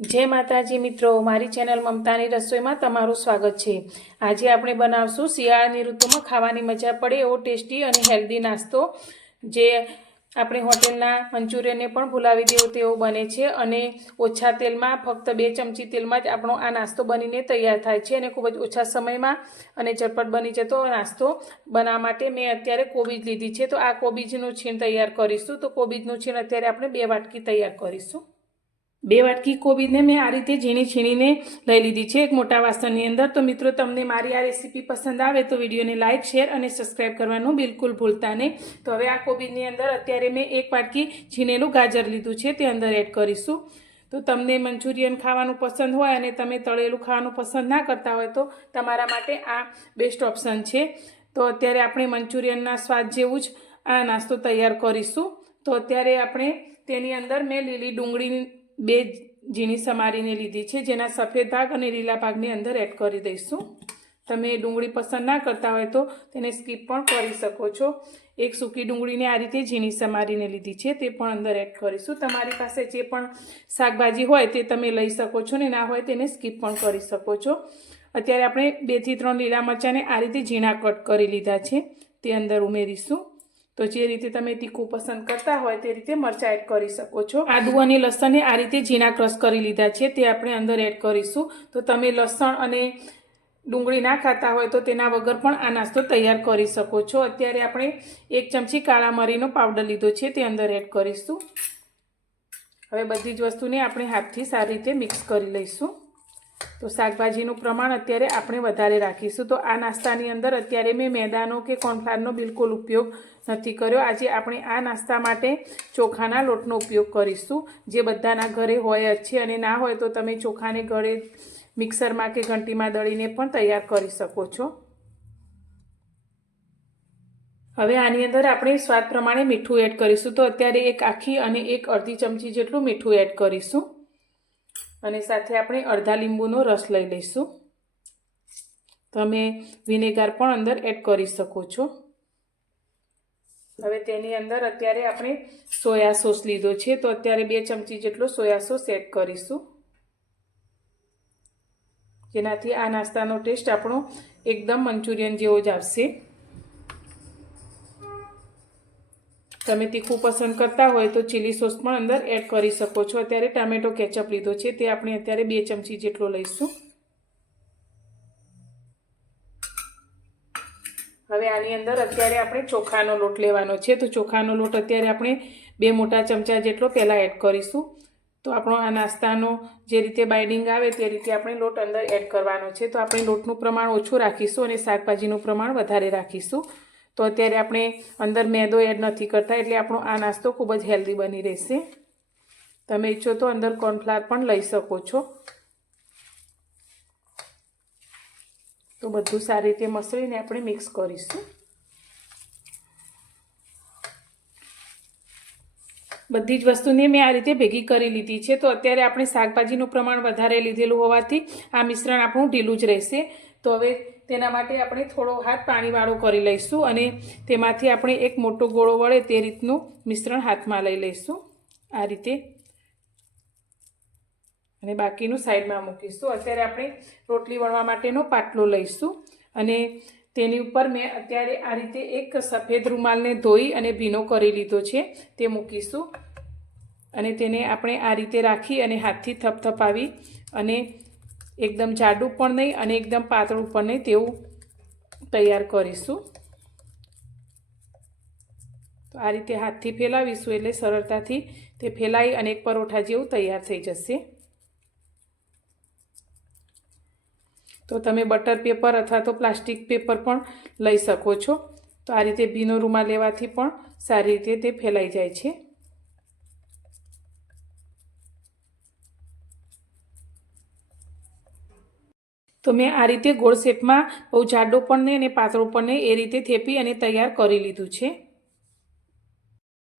जय माताजी मित्रों, मारी चेनल ममतानी रसोई में तमारुं स्वागत है। आज આપણે બનાવશું શિયાળાની ઋતુમાં ખાવાની મજા પડે એવો ટેસ્ટી અને હેલ્ધી નાસ્તો, જે આપણે હોટેલના મંચુરિયનને પણ ભૂલાવી દેવો તેવો બને છે અને ઓછા તેલમાં ફક્ત 2 ચમચી તેલમાં જ આપણો આ નાસ્તો બનીને તૈયાર થાય છે અને ખૂબ જ ઓછા સમયમાં અને ઝટપટ બની જતો નાસ્તો બનાવવા માટે મેં અત્યારે કોબીજ લીધી છે। તો આ કોબીજનું છીણ તૈયાર કરીશું। તો કોબીજનું છીણ અત્યારે આપણે 2 વાટકી તૈયાર કરીશું। 2 વાટકી કોબીજને મેં આ રીતે ઝીણી છીણીને લઈ લીધી છે એક મોટા વાસણની અંદર। તો મિત્રો, તમને મારી આ રેસીપી પસંદ આવે તો વિડીયોને લાઇક, શેર અને સબસ્ક્રાઈબ કરવાનું બિલકુલ ભૂલતા નહીં। તો હવે આ કોબીજની અંદર અત્યારે મેં 1 વાટકી છીણેલું ગાજર લીધું છે, તે અંદર એડ કરીશું। તો તમને મંચુરિયન ખાવાનું પસંદ હોય અને તમે તળેલું ખાવાનું પસંદ ના કરતા હોય તો તમારા માટે આ બેસ્ટ ઓપ્શન છે। તો અત્યારે આપણે મંચુરિયનના સ્વાદ જેવું જ આ નાસ્તો તૈયાર કરીશું। તો અત્યારે આપણે તેની અંદર મેં લીલી ડુંગળીની 2 ઝીણી સમારીને લીધી છે, જેના સફેદ ભાગ અને લીલા ભાગની અંદર એડ કરી દઈશું। તમે ડુંગળી પસંદ ના કરતા હોય તો તેને સ્કીપ પણ કરી શકો છો। એક સૂકી ડુંગળીને આ રીતે ઝીણી સમારીને લીધી છે, તે પણ અંદર એડ કરીશું। તમારી પાસે જે પણ શાકભાજી હોય તે તમે લઈ શકો છો, ને ના હોય તેને સ્કીપ પણ કરી શકો છો। અત્યારે આપણે 2 થી 3 લીલા મરચાંને આ રીતે ઝીણા કટ કરી લીધા છે, તે અંદર ઉમેરીશું। તો જે રીતે તમે તીખું પસંદ કરતા હોય તે રીતે મરચાં એડ કરી શકો છો। આદુ અને લસણને આ રીતે ઝીણા ક્રશ કરી લીધા છે, તે આપણે અંદર એડ કરીશું। તો તમે લસણ અને ડુંગળી ના ખાતા હોય તો તેના વગર પણ આ નાસ્તો તૈયાર કરી શકો છો। અત્યારે આપણે 1 ચમચી કાળા મરીનો પાવડર લીધો છે, તે અંદર એડ કરીશું। હવે બધી જ વસ્તુને આપણે હાથથી સારી રીતે મિક્સ કરી લઈશું। તો શાકભાજીનું પ્રમાણ અત્યારે આપણે વધારે રાખીશું। તો આ નાસ્તાની અંદર અત્યારે મેં મેદાનો કે કોર્નફ્લાવરનો બિલકુલ ઉપયોગ નથી કર્યો। આજે આપણે આ નાસ્તા માટે ચોખાના લોટનો ઉપયોગ કરીશું, જે બધાના ઘરે હોય જ છે, અને ના હોય તો તમે ચોખાને ઘરે મિક્સરમાં કે ઘંટીમાં દળીને પણ તૈયાર કરી શકો છો। હવે આની અંદર આપણે સ્વાદ પ્રમાણે મીઠું એડ કરીશું। તો અત્યારે 1 આખી અને 1 અડધી ચમચી જેટલું મીઠું એડ કરીશું, અને સાથે આપણે અડધા લીંબુનો રસ લઈ લઈશું। તમે વિનેગર પણ અંદર એડ કરી શકો છો। હવે તેની અંદર અત્યારે આપણે સોયા સોસ લીધો છે, તો અત્યારે 2 ચમચી જેટલો સોયા સોસ એડ કરીશું, જેનાથી આ નાસ્તાનો ટેસ્ટ આપણો એકદમ મંચુરિયન જેવો જ આવશે। તમે તીખું પસંદ કરતા હોય તો ચીલી સોસ પણ અંદર એડ કરી શકો છો। અત્યારે ટામેટો કેચઅપ લીધો છે, તે આપણે અત્યારે 2 ચમચી જેટલો લઈશું। હવે આની અંદર અત્યારે આપણે ચોખાનો લોટ લેવાનો છે, તો ચોખાનો લોટ અત્યારે આપણે 2 મોટા ચમચા જેટલો પહેલાં એડ કરીશું। તો આપણો આ નાસ્તાનો જે રીતે બાઇન્ડિંગ આવે તે રીતે આપણે લોટ અંદર એડ કરવાનો છે। તો આપણે લોટનું પ્રમાણ ઓછું રાખીશું અને શાકભાજીનું પ્રમાણ વધારે રાખીશું। તો અત્યારે આપણે અંદર મેદો એડ નથી કરતા, એટલે આપણો આ નાસ્તો ખૂબ જ હેલ્ધી બની રહેશે। તમે ઈચ્છો તો અંદર કોર્નફ્લાવર પણ લઈ શકો છો। તો બધું સારી રીતે મસળીને આપણે મિક્સ કરીશું। બધી જ વસ્તુને મેં આ રીતે ભેગી કરી લીધી છે। તો અત્યારે આપણે શાકભાજીનું પ્રમાણ વધારે લીધેલું હોવાથી આ મિશ્રણ આપણું ઢીલું જ રહેશે। તો હવે તેના માટે આપણે થોડો હાથ પાણીવાળો કરી લઈશું, અને તેમાંથી આપણે એક મોટો ગોળો વળે તે રીતનું મિશ્રણ હાથમાં લઈ લઈશું આ રીતે, અને બાકીનું સાઈડમાં મૂકીશું। અત્યારે આપણે રોટલી વણવા માટેનો પાટલો લઈશું, અને તેની ઉપર મેં અત્યારે આ રીતે એક સફેદ રૂમાલને ધોઈ અને ભીનો કરી લીધો છે, તે મૂકીશું, અને તેને આપણે આ રીતે રાખી અને હાથથી થપથપાવી અને એકદમ જાડું પણ નહીં અને એકદમ પાતળું પણ નહીં તેવું તૈયાર કરીશું। તો આ રીતે હાથથી ફેલાવીશું એટલે સરળતાથી તે ફેલાઈ અને એક પરોઠા જેવું તૈયાર થઈ જશે। તો તમે બટર પેપર અથવા તો પ્લાસ્ટિક પેપર પણ લઈ શકો છો। તો આ રીતે ભીનો રૂમાલ લેવાથી પણ સારી રીતે તે ફેલાઈ જાય છે। તો મેં આ રીતે ગોળ શેપમાં બહુ જાડું પણ નહીં અને પાતળું પણ નહીં એ રીતે થેપી અને તૈયાર કરી લીધું છે।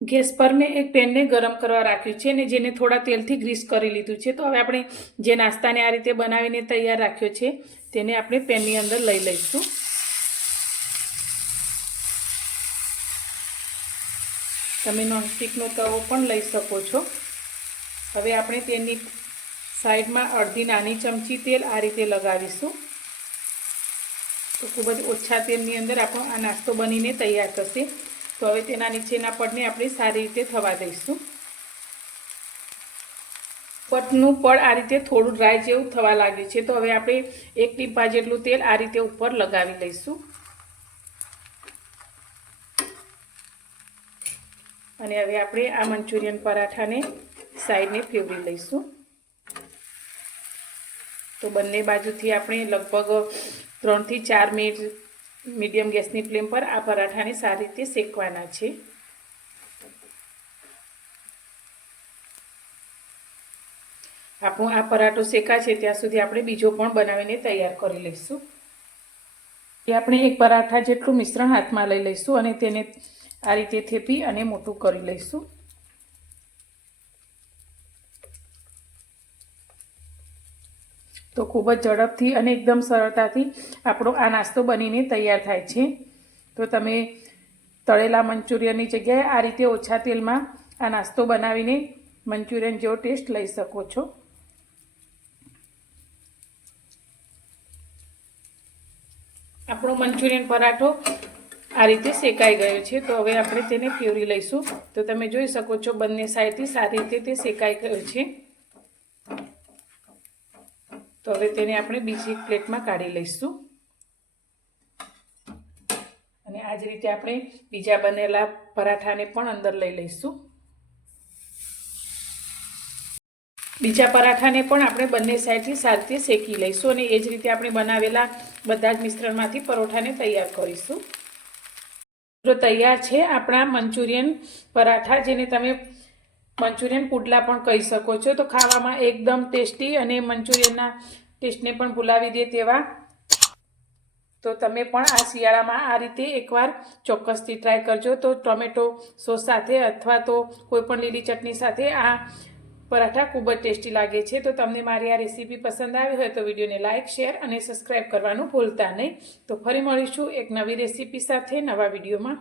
ગેસ પર મેં એક પેનને ગરમ કરવા રાખ્યું છે, અને જેને થોડા તેલથી ગ્રીસ કરી લીધું છે। તો હવે આપણે જે નાસ્તાને આ રીતે બનાવીને તૈયાર રાખ્યો છે તેને આપણે પેનની અંદર લઈ લઈશું। તમે નોનસ્ટિકનો તવો પણ લઈ શકો છો। હવે આપણે તેની સાઈડમાં અડધી નાની ચમચી તેલ આ રીતે લગાવીશું. તો ખૂબ જ ઓછા તેલની અંદર આપણો આ નાસ્તો બનીને તૈયાર થશે. તો હવે તેના નીચેના પડને આપણે સારી રીતે થવા દઈશું. પટનું પડ આ રીતે થોડું ડ્રાય જેવું થવા લાગ્યું છે. તો હવે આપણે 1 ટીપા જેટલું તેલ આ રીતે ઉપર લગાવી લઈશું. અને હવે આપણે આ મંચુરિયન પરાઠાને સાઈડને ફેરવી લઈશું. તો બંને બાજુથી આપણે લગભગ 3 થી 4 મિનિટ મીડિયમ ગેસની ફ્લેમ પર આ પરાઠાને સારી રીતે શેકવાના છે. આપણો આ પરાઠો શેકાય છે ત્યાં સુધી આપણે બીજો પણ બનાવીને તૈયાર કરી લઈશું. આપણે એક પરાઠા જેટલું મિશ્રણ હાથમાં લઈ લઈશું અને તેને આ રીતે થેપી અને મોટું કરી લઈશું. તો ખૂબ જ ઝડપથી અને એકદમ સરળતાથી આપણો આ નાસ્તો બનીને તૈયાર થાય છે. તો તમે તળેલા મંચુરિયનની જગ્યાએ આ રીતે ઓછા તેલમાં આ નાસ્તો બનાવીને મંચુરિયન જેવો ટેસ્ટ લઈ શકો છો. આપણો મંચુરિયન પરાઠો આ રીતે શેકાઈ ગયો છે. તો હવે આપણે તેને ફેરવી લઈશું. તો તમે જોઈ શકો છો બંને સાઈડથી સારી રીતે તે શેકાઈ ગયો છે. તો હવે તેને આપણે બીજી પ્લેટમાં કાઢી લઈશું. અને આ જ રીતે આપણે બીજા બનેલા પરાઠાને પણ અંદર લઈ લઈશું. બીજા પરાઠાને પણ આપણે બંને સાઈડથી સારી રીતે શેકી લઈશું અને એ જ રીતે આપણે બનાવેલા બધા જ મિશ્રણમાંથી પરોઠાને તૈયાર કરીશું. તો તૈયાર છે આપણા મંચુરિયન પરાઠા, જેને તમે મંચુરિયન પુડલા પણ કહી શકો છો. તો ખાવામાં એકદમ ટેસ્ટી અને મંચુરિયનના ટેસ્ટને પણ ભૂલાવી દે તેવા. તો તમે પણ આ શિયાળામાં આ રીતે એકવાર ચોક્કસથી ટ્રાય કરજો. તો ટોમેટો સોસ સાથે અથવા તો કોઈ પણ લીલી ચટણી સાથે આ પરાઠા ખૂબ જ ટેસ્ટી લાગે છે. તો તમને મારી આ રેસીપી પસંદ આવી હોય તો વિડીયોને લાઇક, શેર અને સબસ્ક્રાઈબ કરવાનું ભૂલતા નહીં. તો ફરી મળીશું એક નવી રેસીપી સાથે નવા વિડીયોમાં.